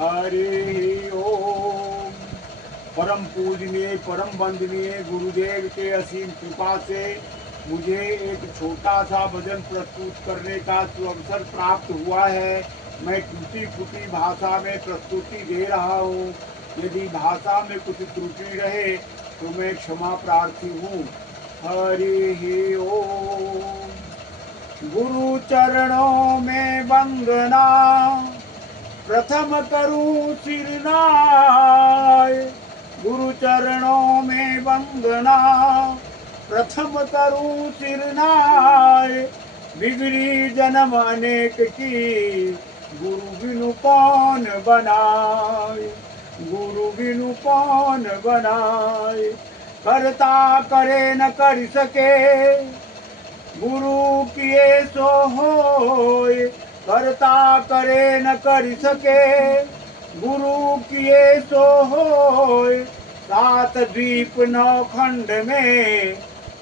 हरि ओम। परम पूजनीय परम वंदनीय गुरुदेव के असीम कृपा से मुझे एक छोटा सा भजन प्रस्तुत करने का अवसर प्राप्त हुआ है। मैं टूटी फूटी भाषा में प्रस्तुति दे रहा हूँ। यदि भाषा में कुछ त्रुटि रहे तो मैं क्षमा प्रार्थी हूँ। हरि ओम। गुरु चरणों में वंदना प्रथम करूं सिरनाय। गुरु चरणों में वंदना प्रथम करूं सिरनाय। बिगड़ी जन्म अनेक की गुरु बिनु कौन बनाए। गुरु बिनु कौन बनाए। करता करे न कर सके गुरु किए सो होय। करता करे न कर सके गुरु किए सो होय। सात द्वीप नौ खंड में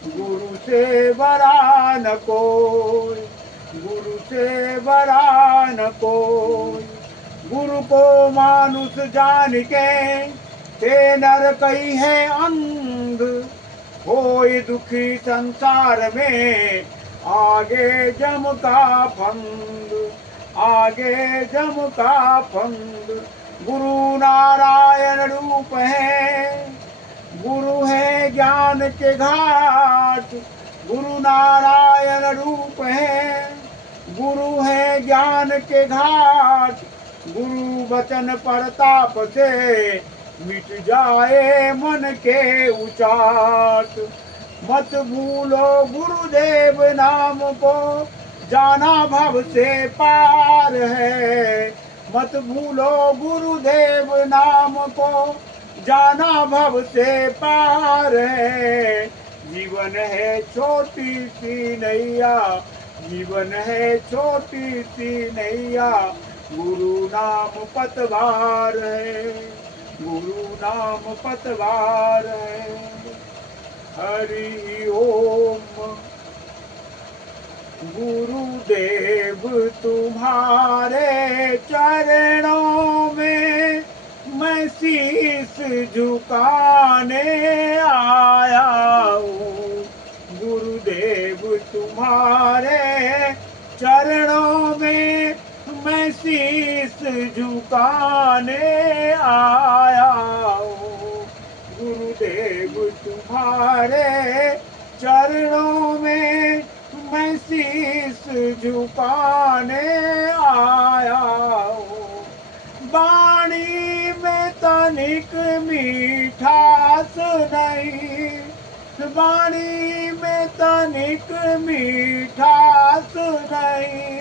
गुरु से बड़ा न कोई। गुरु से बड़ा न कोई। गुरु को मानुष जान के ते नर कई है अंध। होय दुखी संसार में आगे जम का फंद। आगे जम का फंद। गुरु नारायण रूप है गुरु है ज्ञान के घाट। गुरु नारायण रूप है गुरु है ज्ञान के घाट। गुरु वचन प्रताप से मिट जाए मन के उचाट। मत भूलो गुरुदेव नाम को जाना भव से पार है। मत भूलो गुरुदेव नाम को जाना भव से पार है। जीवन है छोटी सी नैया जीवन है छोटी सी नैया। गुरु नाम पतवार है गुरु नाम पतवार है। हरि ओम। गुरुदेव तुम्हारे चरणों में मैं शीश झुकाने आया हूँ। गुरुदेव तुम्हारे चरणों में मैं शीश झुकाने आया हूँ। गुरुदेव तुम्हारे चरणों में मैं शीश झुकाने आया हूँ। वाणी में तनिक मीठास नहीं। वाणी में तनिक मीठास नहीं।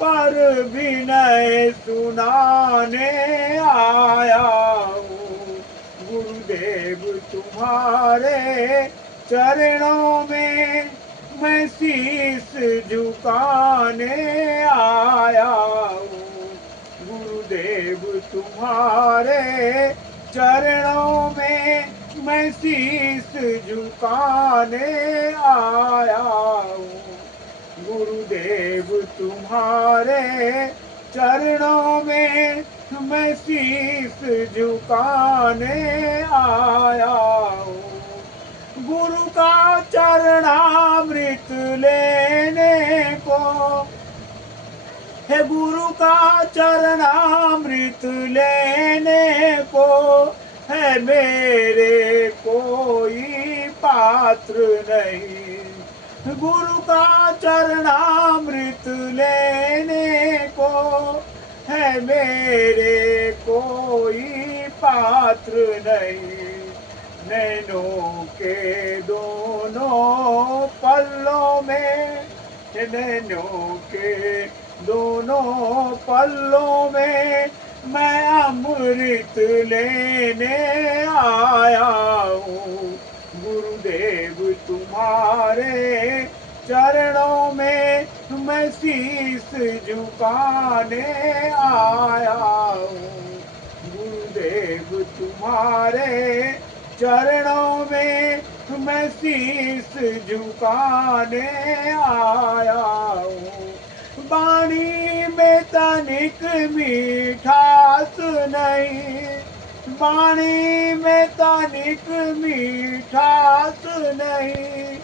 पर विनय सुनाने आया हूँ। गुरुदेव तुम्हारे चरणों में मैं शीश झुकाने आया हूँ। गुरुदेव तुम्हारे चरणों में मैं शीश झुकाने आया हूँ। गुरुदेव तुम्हारे चरणों में मैं शीश झुकाने आया हूँ। गुरु का चरणामृत लेने को है गुरु का चरणामृत लेने को है मेरे कोई पात्र नहीं। गुरु का चरणामृत लेने को है मेरे कोई पात्र नहीं। नैनों के दोनों पल्लों में नैनों के दोनों पल्लों में मैं अमृत लेने आया हूँ। गुरुदेव तुम्हारे चरणों में मैं शीश झुकाने आया हूँ। गुरुदेव तुम्हारे चरणों में मैं शीश झुकाने आया हूँ। वाणी में तनिक तनिक मीठास नहीं, वाणी में तनिक मीठास नहीं,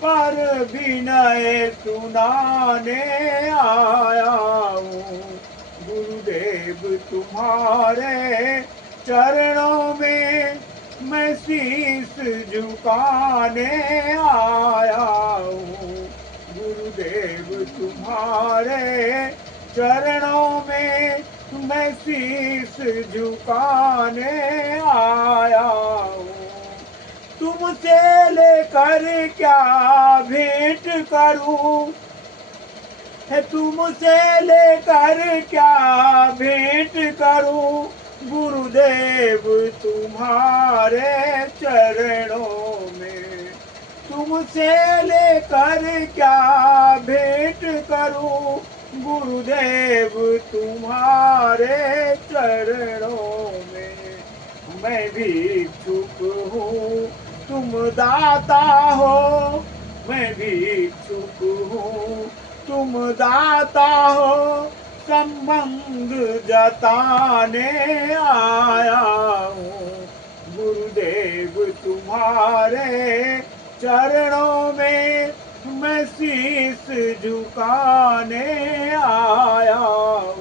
पर विनय सुनाने आया हूँ। गुरुदेव तुम्हारे चरणों में मैं शीश झुकाने आया हूँ। गुरुदेव तुम्हारे चरणों में मैं शीश झुकाने आया हूँ। तुमसे लेकर क्या भेंट करूं, है तुमसे लेकर क्या भेंट करूं, गुरुदेव तुम्हारे चरणों में। तुमसे लेकर क्या भेंट करूं, गुरुदेव तुम्हारे चरणों में। मैं भिक्षुक हूँ तुम दाता हो, मैं भिक्षुक हूँ तुम दाता हो, संबंध जताने आया हूँ। गुरुदेव तुम्हारे चरणों में मैं शीश झुकाने आया हूँ।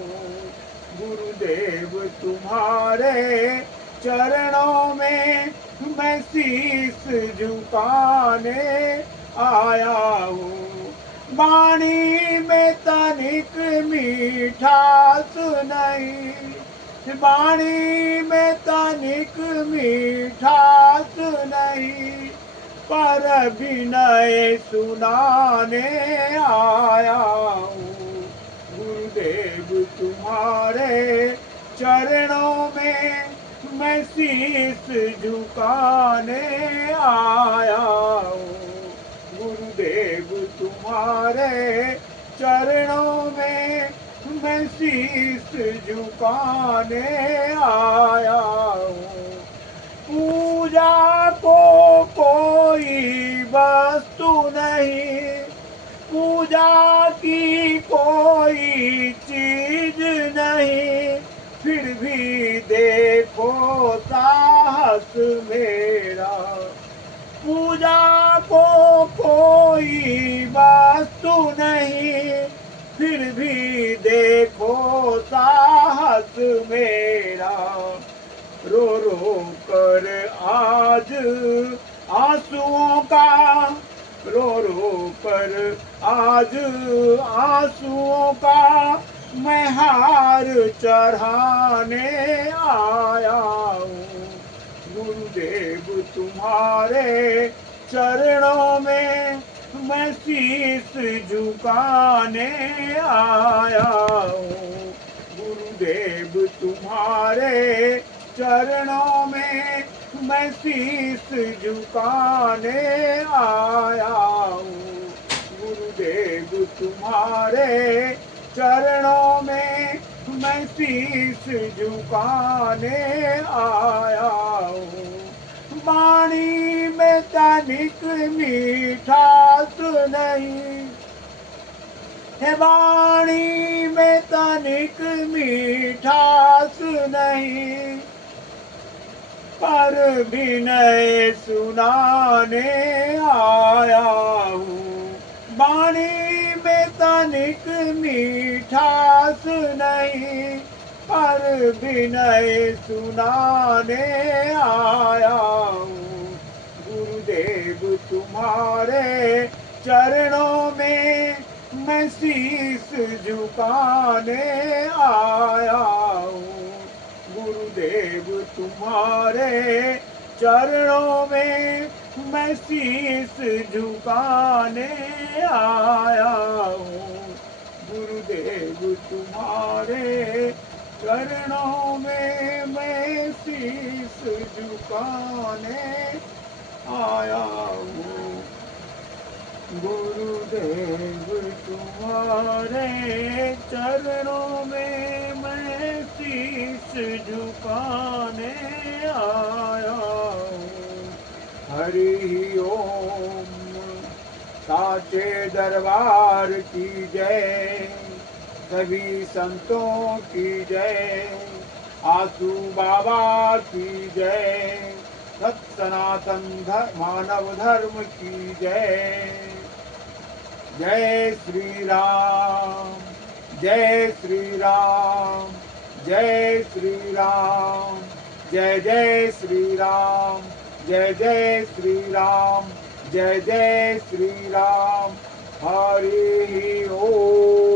गुरुदेव तुम्हारे चरणों में मैं शीश झुकाने आया हूँ। वाणी में तनिक मीठास नहीं, वाणी में तनिक मीठास नहीं, पर विनय सुनाने आया हूँ। गुरुदेव तुम्हारे चरणों में मैं शीश झुकाने आया हूँ। गुरुदेव तुम्हारे चरणों में मैं शीश झुकाने आया हूँ। पूजा को कोई वस्तु नहीं, पूजा की कोई चीज नहीं, फिर भी देखो साहस मेरा। पूजा को कोई वस्तु नहीं, फिर भी देखो साहस मेरा। रो रो कर आज आंसुओं का, रो रो कर आज आंसुओं का मैं हार चढ़ाने आया हूँ। गुरुदेव तुम्हारे चरणों में मैं शीश झुकाने आया हूँ। गुरुदेव तुम्हारे चरणों में मैं शीश झुकाने आया हूँ। गुरुदेव तुम्हारे चरणों में मैं शीश झुकाने आया हूँ। वाणी में तनिक मीठास नहीं, है वाणी में तनिक मीठास नहीं, पर विनय सुनाने आया हूँ। वाणी में तनिक मीठास नहीं, पर विनय सुनाने आया हूँ। गुरुदेव तुम्हारे चरणों में मैं शीश झुकाने आया हूँ। गुरुदेव तुम्हारे चरणों में मैं शीश झुकाने आया हूँ। गुरुदेव तुम्हारे चरणों में मैं शीश झुकाने आया हूँ। गुरुदेव तुम्हारे चरणों में मैं शीश झुकाने आया हूँ। हरि ओम, साचे दरबार की जय। सभी संतों की जय, आसू बाबा की जय, सत सनातन मानव धर्म की जय। जय श्री राम, जय श्री राम, जय श्री राम, जय जय श्री राम, जय जय श्री राम, जय जय श्री राम। हरि ओम।